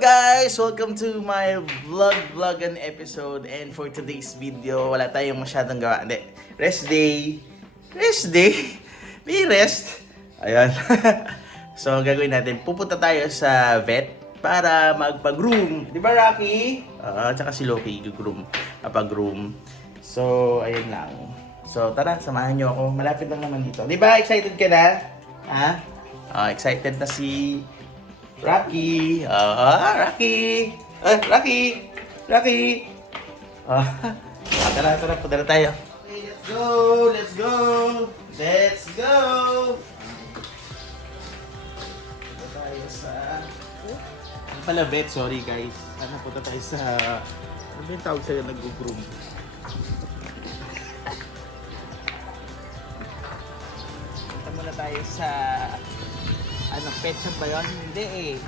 guys! Welcome to my vlog and episode. And for today's video, wala tayong masyadong gawa. Hindi, rest day. Rest day? May rest. Ayan. So, ang gagawin natin, pupunta tayo sa vet para magpag-groom. Di ba, Rocky? Tsaka si Loki, groom. Pag-groom. So, ayun lang. So, tara, samahan nyo ako. Malapit lang naman dito. Di ba, excited ka na? Ha? Excited na si Rocky. Rocky. Rocky. Rocky. Tara, punta na tayo. Okay, let's go. Let's go. Let's go. Punta tayo sa... Ano pala, vet? Sorry, guys. Punta tayo sa... Ano ba yung tawag sa'yo nag-groom? Punta muna tayo sa... Ano, pet shop ba yun? Hindi eh.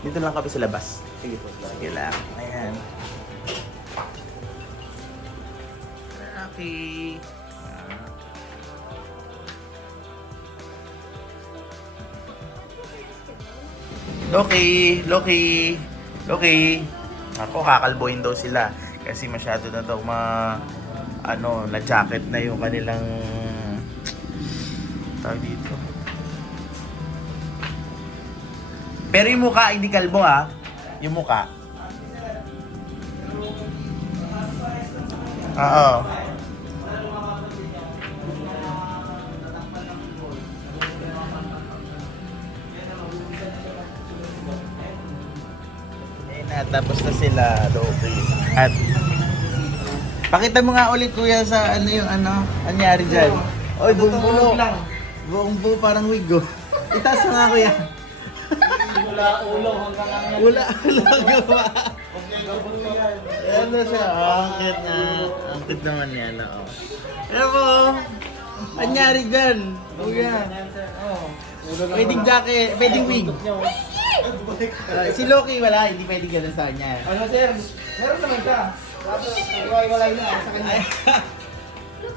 Dito lang kami sa labas. Sige po. Sige lang. Ayan. Okay. Loki. Ako, kakalbohin daw sila. Kasi masyado na daw na-jacket na yung kanilang tawag dito. Pero yung mukha, hindi kalbo ha. Yung mukha. Oo. Tapos na sila, Loki. At pakita mo nga ulit kuya sa anyari dyan. Oy, buong buo. Buong buo parang wig oh. Itaas mo nga kuya. Wala ulo hanggang ang Wala gawa. Ano siya? Angkit na. Angkit naman yan. Pero po, anyari dyan. Kuya. Pwedeng jacket, pwedeng wig. Si Loki wala, hindi pwedeng ganun sa kanya. Ano sir? Meron naman ka. Tapos nag-iwalay na sa kanya.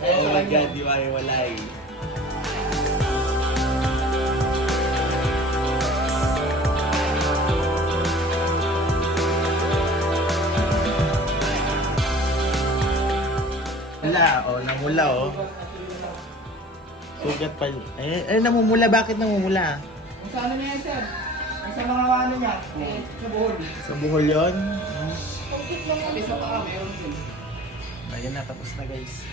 Oh my God, di walay. Namula Sugat pa. Namumula. Bakit namumula? Kung sa ano na yan sir? Ang sa mga ano niya, sa buhol. Sa buhol yun? Sa paa, meron din. Ayan na, tapos na guys.